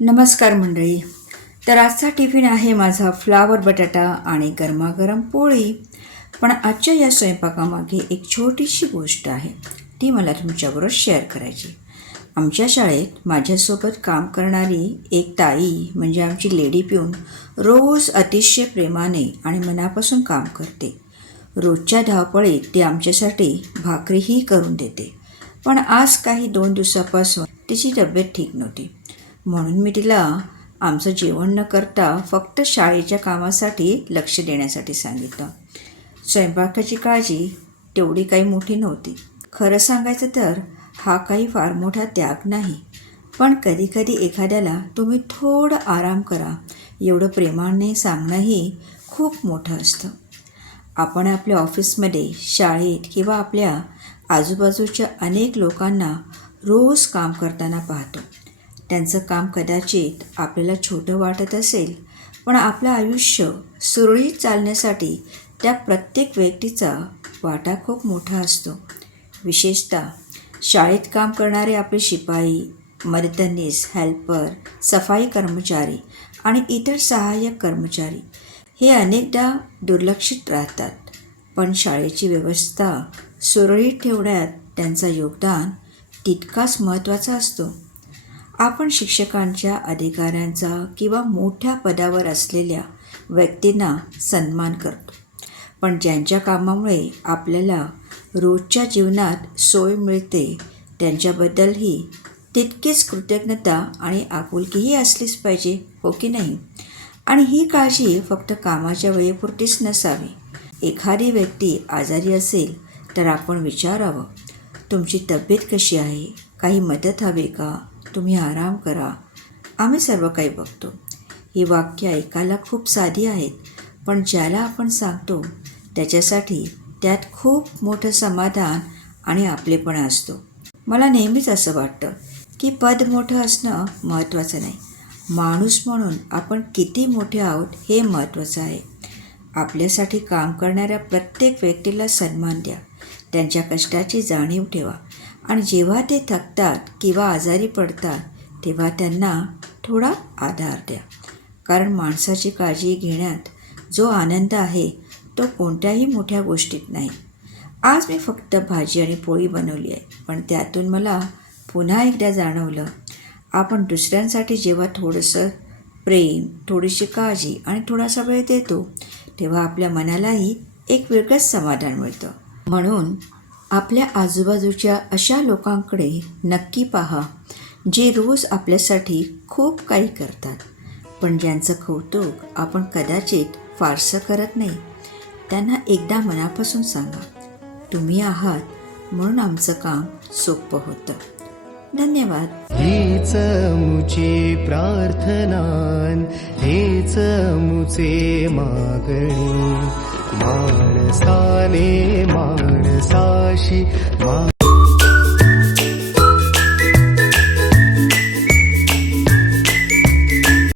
नमस्कार मंडळी. तर आजचा टिफिन आहे माझा फ्लावर बटाटा आणि गरमागरम पोळी. पण आजच्या या स्वयंपाकामागे एक छोटीशी गोष्ट आहे, ती मला तुमच्याबरोबर शेअर करायची. आमच्या शाळेत माझ्यासोबत काम करणारी एक ताई म्हणजे आमची लेडी पिऊन रोज अतिशय प्रेमाने आणि मनापासून काम करते. रोजच्या धावपळीत ती आमच्यासाठी भाकरीही करून देते. पण आज काही 2 दिवसापासून तिची तब्येत ठीक नव्हती, म्हणून मी तिला आमचं जेवण न करता फक्त शाळेच्या कामासाठी लक्ष देण्यासाठी सांगितलं. स्वयंपाकाची काळजी तेवढी काही मोठी नव्हती. खरं सांगायचं तर हा काही फार मोठा त्याग नाही, पण कधीकधी एखाद्याला तुम्ही थोडं आराम करा एवढं प्रेमाने सांगणंही खूप मोठं असतं. आपण आपल्या ऑफिसमध्ये, शाळेत किंवा आपल्या आजूबाजूच्या अनेक लोकांना रोज काम करताना पाहतो. त्यांचं काम कदाचित आपल्याला छोटं वाटत असेल, पण आपलं आयुष्य सुरळीत चालण्यासाठी त्या प्रत्येक व्यक्तीचा वाटा खूप मोठा असतो. विशेषतः शाळेत काम करणारे आपले शिपाई, मदतनीस, हेल्पर, सफाई कर्मचारी आणि इतर सहाय्यक कर्मचारी हे अनेकदा दुर्लक्षित राहतात. पण शाळेची व्यवस्था सुरळीत ठेवण्यात त्यांचं योगदान तितकाच महत्त्वाचा असतो. आपण शिक्षकांच्या, अधिकाऱ्यांचा किंवा मोठ्या पदावर असलेल्या व्यक्तींना सन्मान करतो, पण ज्यांच्या कामामुळे आपल्याला रोजच्या जीवनात सोय मिळते त्यांच्याबद्दलही तितकीच कृतज्ञता आणि आपुलकीही असलीच पाहिजे, हो की नाही? आणि ही काळजी फक्त कामाच्या वेळेपुरतीच नसावी. एखादी व्यक्ती आजारी असेल तर आपण विचारावं, तुमची तब्येत कशी आहे? काही मदत हवी का? तुम्ही आराम करा, आम्ही सर्व काही बघतो. ही वाक्य ऐकायला खूप साधी आहेत, पण ज्याला आपण सांगतो त्याच्यासाठी त्यात खूप मोठं समाधान आणि आपलेपणा असतो. मला नेहमीच असं वाटतं की पद मोठं असणं महत्त्वाचं नाही, माणूस म्हणून आपण किती मोठे आहोत हे महत्त्वाचं आहे. आपल्यासाठी काम करणाऱ्या प्रत्येक व्यक्तीला सन्मान द्या, त्यांच्या कष्टाची जाणीव ठेवा आणि जेव्हा ते थकतात किंवा आजारी पडतात तेव्हा त्यांना थोडा आधार द्या. कारण माणसाची काळजी घेण्यात जो आनंद आहे तो कोणत्याही मोठ्या गोष्टीत नाही. आज मी फक्त भाजी आणि पोळी बनवली आहे, पण त्यातून मला पुन्हा एकदा जाणवलं, आपण दुसऱ्यांसाठी जेव्हा थोडंसं प्रेम, थोडीशी काळजी आणि थोडासा वेळ देतो तेव्हा आपल्या मनालाही एक वेगळंच समाधान मिळतं. म्हणून आपल्या आजूबाजूच्या अशा लोकांकडे नक्की पहा, जे रोज आपल्यासाठी खूप काही करतात, पण ज्यांचं कौतुक आपण कदाचित फारसं करत नाही. त्यांना एकदा मनापासून सांगा, तुम्ही आहात म्हणून आमचं काम सोपं होतं. धन्यवाद. हीच मुची प्रार्थनान, हेच मुचे मागणी, माणसाने माणसाशी